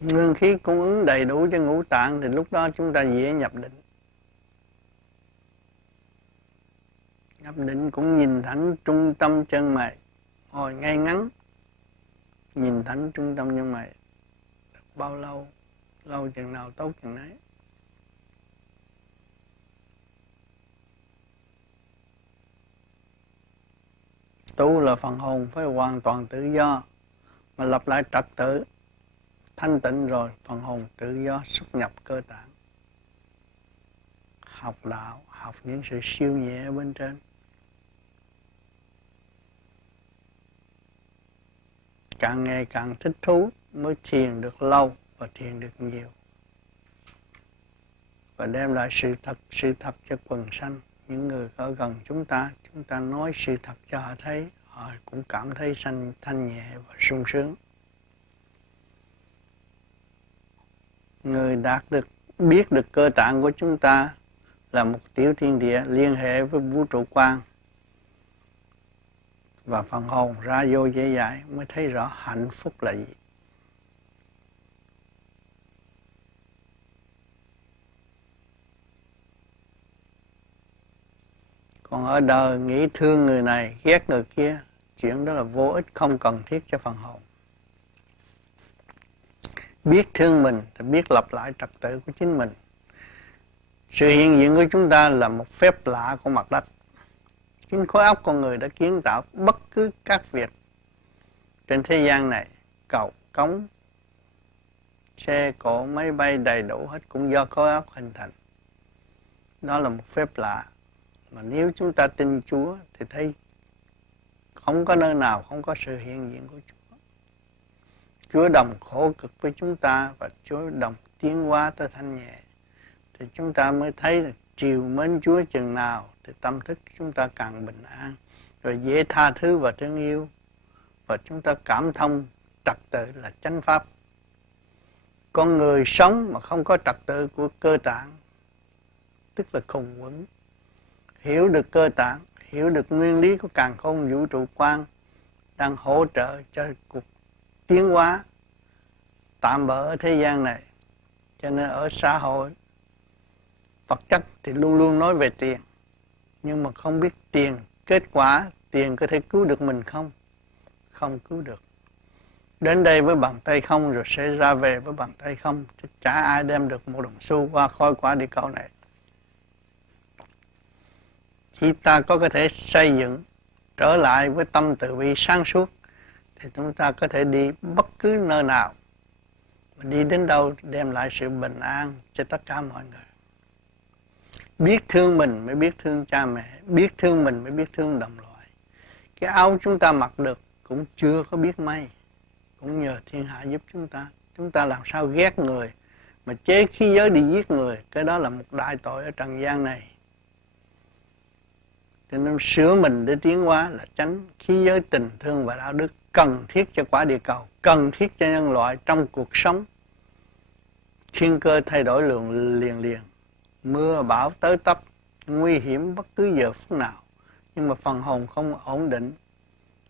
Nguyên khí cung ứng đầy đủ cho ngũ tạng thì lúc đó chúng ta dễ nhập định. Nhập định cũng nhìn thẳng trung tâm chân mày, ngồi ngay ngắn, nhìn thẳng trung tâm chân mày. Bao lâu, lâu chừng nào tốt chừng nấy. Tu là phần hồn phải hoàn toàn tự do, mà lập lại trật tự thanh tịnh rồi, phần hồn tự do xuất nhập cơ tạng. Học đạo, học những sự siêu nhẹ ở bên trên. Càng ngày càng thích thú mới thiền được lâu và thiền được nhiều. Và đem lại sự thật cho quần sanh. Những người ở gần chúng ta nói sự thật cho họ thấy, họ cũng cảm thấy thanh nhẹ và sung sướng. Người biết được cơ tạng của chúng ta là một tiểu thiên địa liên hệ với vũ trụ quan và phần hồn ra vô dễ dãi mới thấy rõ hạnh phúc là gì. Còn ở đời nghĩ thương người này, ghét người kia, chuyện đó là vô ích, không cần thiết cho phần hồn. Biết thương mình thì biết lập lại trật tự của chính mình. Sự hiện diện của chúng ta là một phép lạ của mặt đất. Chính khối óc con người đã kiến tạo bất cứ các việc trên thế gian này, cầu, cống, xe cộ, máy bay đầy đủ hết cũng do khối óc hình thành. Đó là một phép lạ. Mà nếu chúng ta tin Chúa thì thấy không có nơi nào không có sự hiện diện của Chúa. Chúa đồng khổ cực với chúng ta và Chúa đồng tiến hóa tới thanh nhẹ. Thì chúng ta mới thấy là triều mến Chúa chừng nào thì tâm thức chúng ta càng bình an, rồi dễ tha thứ và thương yêu, và chúng ta cảm thông trật tự là chánh pháp. Con người sống mà không có trật tự của cơ tạng tức là khùng quẫn. Hiểu được cơ tạng, hiểu được nguyên lý của càn khôn vũ trụ quan đang hỗ trợ cho cuộc tiến hóa tạm bỡ ở thế gian này. Cho nên ở xã hội vật chất thì luôn luôn nói về tiền, nhưng mà không biết tiền, kết quả tiền có thể cứu được mình không? Không cứu được. Đến đây với bàn tay không rồi sẽ ra về với bàn tay không, chứ chả ai đem được một đồng xu qua khối quả địa cầu này. Khi ta có thể xây dựng trở lại với tâm từ bi sáng suốt thì chúng ta có thể đi bất cứ nơi nào, mà đi đến đâu đem lại sự bình an cho tất cả mọi người. Biết thương mình mới biết thương cha mẹ, biết thương mình mới biết thương đồng loại. Cái áo chúng ta mặc được cũng chưa có biết may, cũng nhờ thiên hạ giúp chúng ta. Chúng ta làm sao ghét người mà chế khí giới đi giết người, cái đó là một đại tội ở trần gian này. Cho nên sửa mình để tiến hóa là tránh khí giới tình thương và đạo đức cần thiết cho quả địa cầu, cần thiết cho nhân loại trong cuộc sống. Thiên cơ thay đổi liền, mưa bão tới tấp, nguy hiểm bất cứ giờ phút nào. Nhưng mà phần hồn không ổn định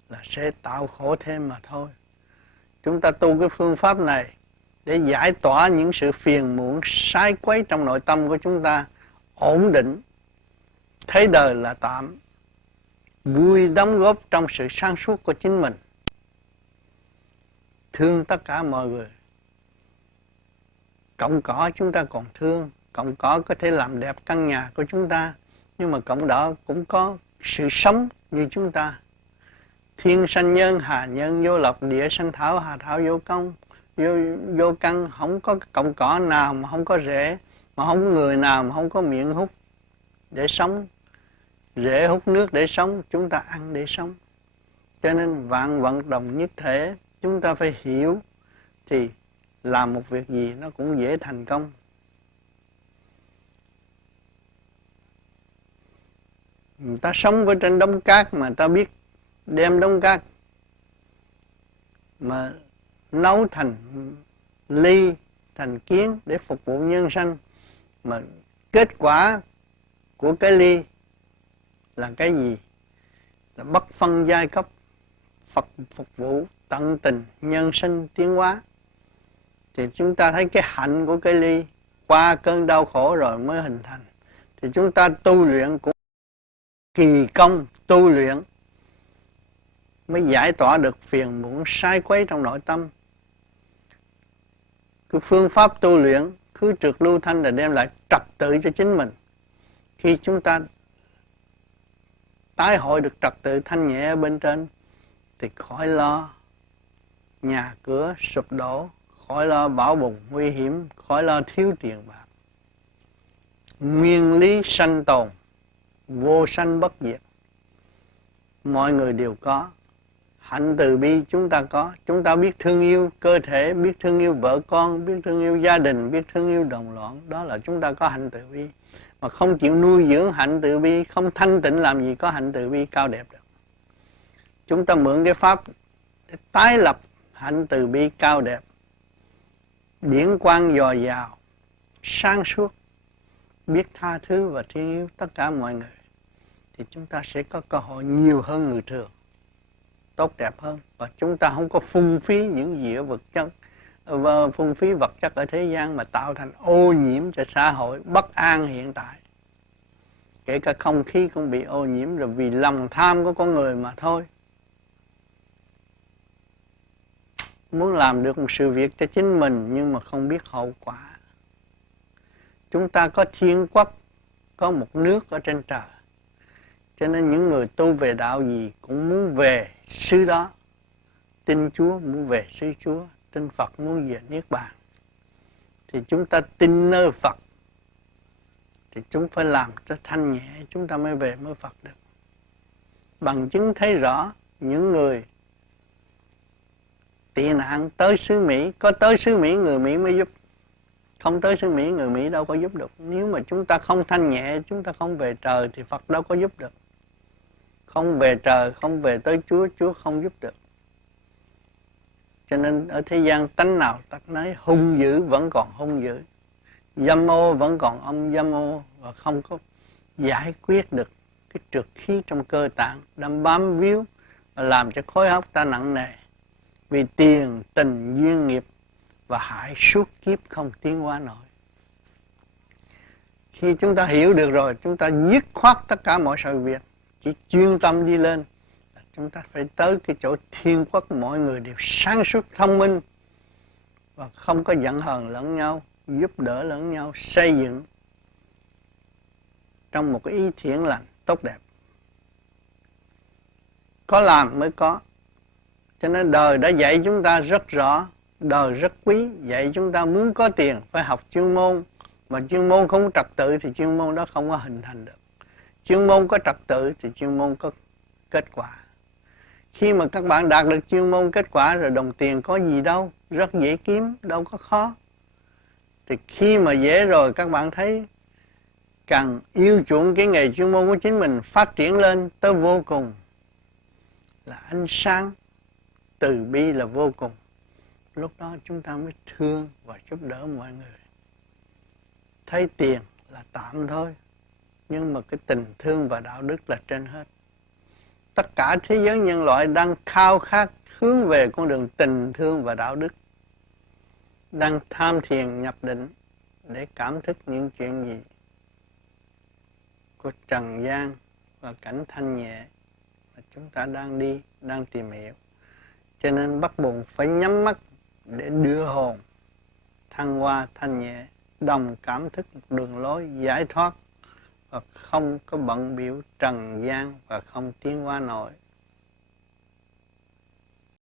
là sẽ tạo khổ thêm mà thôi. Chúng ta tu cái phương pháp này để giải tỏa những sự phiền muộn sai quấy trong nội tâm của chúng ta, ổn định, thấy đời là tạm, vui đóng góp trong sự sáng suốt của chính mình, thương tất cả mọi người. Cọng cỏ chúng ta còn thương, cọng cỏ có thể làm đẹp căn nhà của chúng ta, nhưng mà cọng đó cũng có sự sống như chúng ta. Thiên sanh nhân, hà nhân vô lộc, địa sanh thảo, hà thảo vô công, vô căn. Không có cọng cỏ nào mà không có rễ, mà không có người nào mà không có miệng hút để sống. Rễ hút nước để sống, chúng ta ăn để sống. Cho nên vạn vận đồng nhất thể, chúng ta phải hiểu thì làm một việc gì nó cũng dễ thành công. Người ta sống với trên đống cát mà ta biết đem đống cát mà nấu thành ly, thành kiến để phục vụ nhân sanh, mà kết quả của cái ly là cái gì? Là bất phân giai cấp, Phật phục vụ tận tình nhân sinh tiến hóa. thì chúng ta thấy cái hạnh của cây ly qua cơn đau khổ rồi mới hình thành. Thì chúng ta tu luyện cũng kỳ công tu luyện mới giải tỏa được phiền muộn sai quấy trong nội tâm. Cái phương pháp tu luyện khứ trượt lưu thanh là đem lại trật tự cho chính mình. Khi chúng ta tái hội được trật tự thanh nhẹ ở bên trên thì khỏi lo nhà cửa sụp đổ, khỏi lo bão bùng nguy hiểm, khỏi lo thiếu tiền bạc. Nguyên lý sanh tồn, vô sanh bất diệt, mọi người đều có. Hạnh từ bi chúng ta có. Chúng ta biết thương yêu cơ thể, biết thương yêu vợ con, biết thương yêu gia đình, biết thương yêu đồng loại. Đó là chúng ta có hạnh từ bi. Mà không chịu nuôi dưỡng hạnh từ bi, không thanh tịnh làm gì có hạnh từ bi cao đẹp được. Chúng ta mượn cái pháp để tái lập hạnh từ bi cao đẹp, điển quang dồi dào, sáng suốt, biết tha thứ và thương yêu tất cả mọi người, thì chúng ta sẽ có cơ hội nhiều hơn người thường, tốt đẹp hơn. Và chúng ta không có phung phí những gì ở vật chất, phung phí vật chất ở thế gian mà tạo thành ô nhiễm cho xã hội bất an hiện tại. Kể cả không khí cũng bị ô nhiễm rồi vì lòng tham của con người mà thôi. Muốn làm được một sự việc cho chính mình nhưng mà không biết hậu quả. Chúng ta có thiên quốc, có một nước ở trên trời. Cho nên những người tu về đạo gì cũng muốn về xứ đó. Tin Chúa muốn về xứ Chúa, tin Phật muốn về Niết Bàn. Thì chúng ta tin nơi Phật thì chúng phải làm cho thanh nhẹ, chúng ta mới về với Phật được. Bằng chứng thấy rõ những người tị nạn tới xứ Mỹ, có tới xứ Mỹ người Mỹ mới giúp. Không tới xứ Mỹ người Mỹ đâu có giúp được. Nếu mà chúng ta không thanh nhẹ, chúng ta không về trời thì Phật đâu có giúp được. Không về trời, không về tới Chúa, Chúa không giúp được. Cho nên ở thế gian tánh nào tật nấy, hung dữ vẫn còn hung dữ, dâm ô vẫn còn âm dâm ô, và không có giải quyết được cái trượt khí trong cơ tạng đang bám víu và làm cho khối óc ta nặng nề vì tiền, tình, duyên nghiệp và hại suốt kiếp không tiến hóa nổi. Khi chúng ta hiểu được rồi, chúng ta dứt khoát tất cả mọi sự việc, chỉ chuyên tâm đi lên. Chúng ta phải tới cái chỗ thiên quốc, mọi người đều sáng suốt thông minh và không có giận hờn lẫn nhau, giúp đỡ lẫn nhau, xây dựng trong một cái ý thiện lành tốt đẹp. Có làm mới có. Cho nên đời đã dạy chúng ta rất rõ, đời rất quý, dạy chúng ta muốn có tiền phải học chuyên môn, mà chuyên môn không trật tự thì chuyên môn đó không có hình thành được. Chuyên môn có trật tự thì chuyên môn có kết quả. Khi mà các bạn đạt được chuyên môn kết quả rồi, đồng tiền có gì đâu, rất dễ kiếm, đâu có khó. Thì khi mà dễ rồi các bạn thấy càng yêu chuộng cái nghề chuyên môn của chính mình, phát triển lên tới vô cùng là ánh sáng, từ bi là vô cùng. Lúc đó chúng ta mới thương và giúp đỡ mọi người. Thấy tiền là tạm thôi, nhưng mà cái tình thương và đạo đức là trên hết. Tất cả thế giới nhân loại đang khao khát hướng về con đường tình thương và đạo đức, đang tham thiền nhập định để cảm thức những chuyện gì của trần gian và cảnh thanh nhẹ mà chúng ta đang đi, đang tìm hiểu. Cho nên bắt buộc phải nhắm mắt để đưa hồn thăng hoa thanh nhẹ, đồng cảm thức một đường lối giải thoát và không có bận biểu trần gian và không tiến hóa nổi.